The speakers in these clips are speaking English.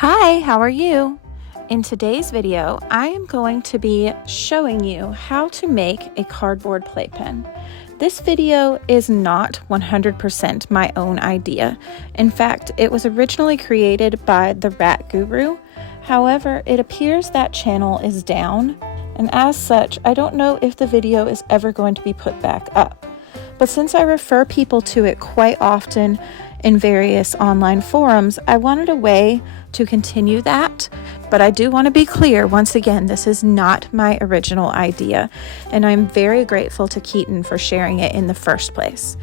Hi, how are you? In today's video, I am going to be showing you how to make a cardboard playpen. This video is not 100% my own idea. In fact, it was originally created by the Rat Guru. However, it appears that channel is down, and as such, I don't know if the video is ever going to be put back up. But since I refer people to it quite often in various online forums, I wanted a way to continue that. But I do want to be clear, once again, this is not my original idea, and I'm very grateful to Keaton for sharing it in the first place.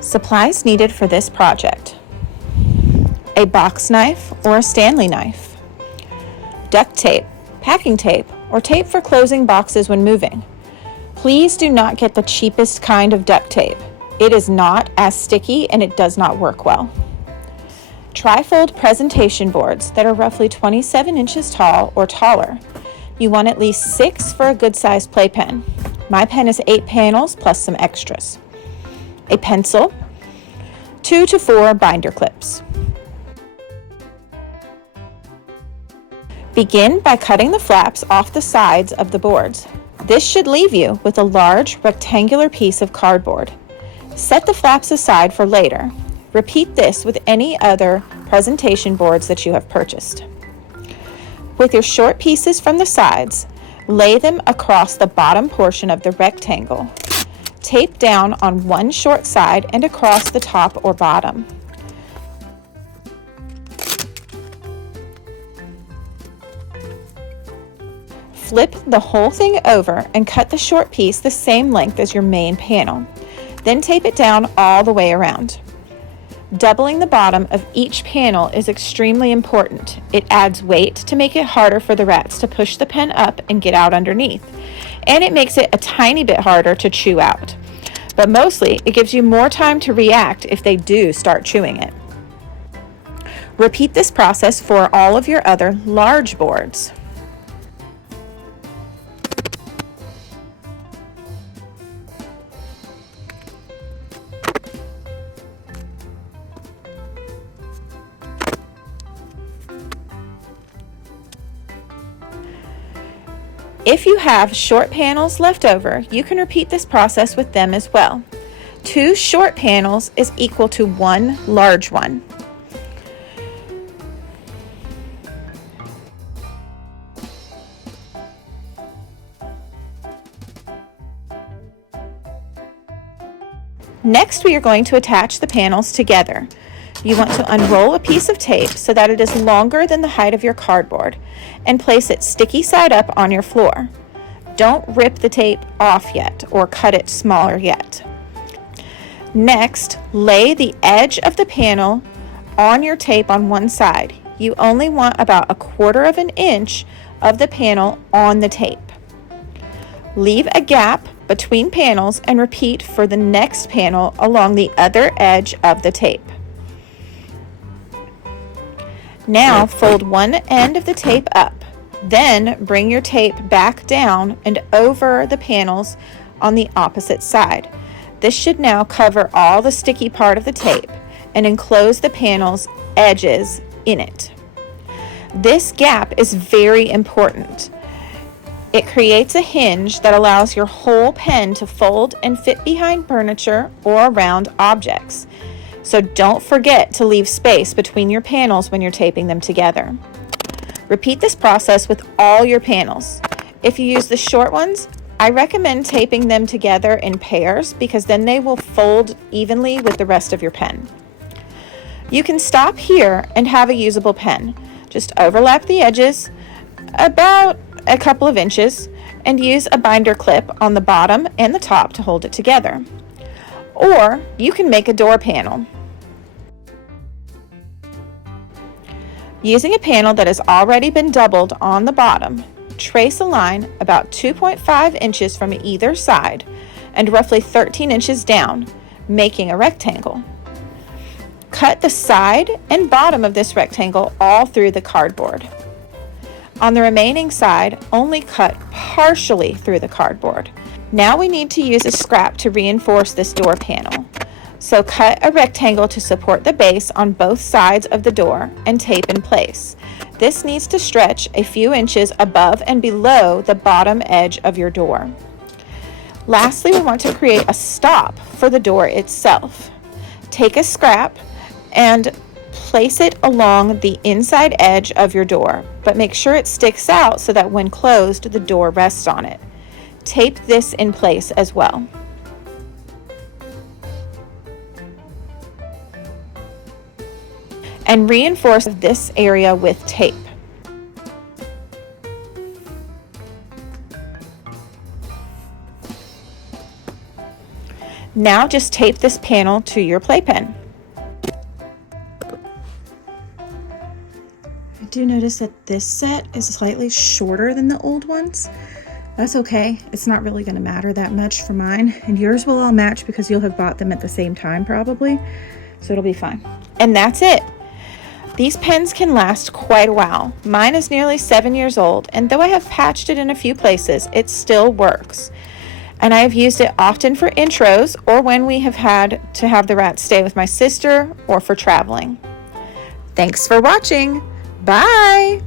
Supplies needed for this project: a box knife or a Stanley knife, duct tape, packing tape, or tape for closing boxes when moving. Please do not get the cheapest kind of duct tape. It is not as sticky and it does not work well. Trifold presentation boards that are roughly 27 inches tall or taller. You want at least 6 for a good sized playpen. My pen is 8 panels plus some extras. A pencil, 2 to 4 binder clips. Begin by cutting the flaps off the sides of the boards. This should leave you with a large rectangular piece of cardboard. Set the flaps aside for later. Repeat this with any other presentation boards that you have purchased. With your short pieces from the sides, lay them across the bottom portion of the rectangle. Tape down on one short side and across the top or bottom. Flip the whole thing over and cut the short piece the same length as your main panel. Then tape it down all the way around. Doubling the bottom of each panel is extremely important. It adds weight to make it harder for the rats to push the pen up and get out underneath. And it makes it a tiny bit harder to chew out. But mostly, it gives you more time to react if they do start chewing it. Repeat this process for all of your other large boards. If you have short panels left over, you can repeat this process with them as well. 2 short panels is equal to 1 large one. Next, we are going to attach the panels together. You want to unroll a piece of tape so that it is longer than the height of your cardboard and place it sticky side up on your floor. Don't rip the tape off yet or cut it smaller yet. Next, lay the edge of the panel on your tape on one side. You only want about 1/4 of an inch of the panel on the tape. Leave a gap between panels and repeat for the next panel along the other edge of the tape. Now fold one end of the tape up. Then bring your tape back down and over the panels on the opposite side. This should now cover all the sticky part of the tape and enclose the panel's edges in it. This gap is very important. It creates a hinge that allows your whole pen to fold and fit behind furniture or around objects. So don't forget to leave space between your panels when you're taping them together. Repeat this process with all your panels. If you use the short ones, I recommend taping them together in pairs because then they will fold evenly with the rest of your pen. You can stop here and have a usable pen. Just overlap the edges about a couple of inches and use a binder clip on the bottom and the top to hold it together. Or you can make a door panel. Using a panel that has already been doubled on the bottom, trace a line about 2.5 inches from either side and roughly 13 inches down, making a rectangle. Cut the side and bottom of this rectangle all through the cardboard. On the remaining side, only cut partially through the cardboard. Now we need to use a scrap to reinforce this door panel. So cut a rectangle to support the base on both sides of the door and tape in place. This needs to stretch a few inches above and below the bottom edge of your door. Lastly, we want to create a stop for the door itself. Take a scrap and place it along the inside edge of your door, but make sure it sticks out so that when closed, the door rests on it. Tape this in place as well. And reinforce this area with tape. Now just tape this panel to your playpen. I do notice that this set is slightly shorter than the old ones. That's okay. It's not really going to matter that much for mine, and yours will all match because you'll have bought them at the same time probably, so it'll be fine. And that's it. These pens can last quite a while. Mine is nearly 7 years old, and though I have patched it in a few places, it still works. And I have used it often for intros or when we have had to have the rat stay with my sister or for traveling. Thanks for watching. Bye!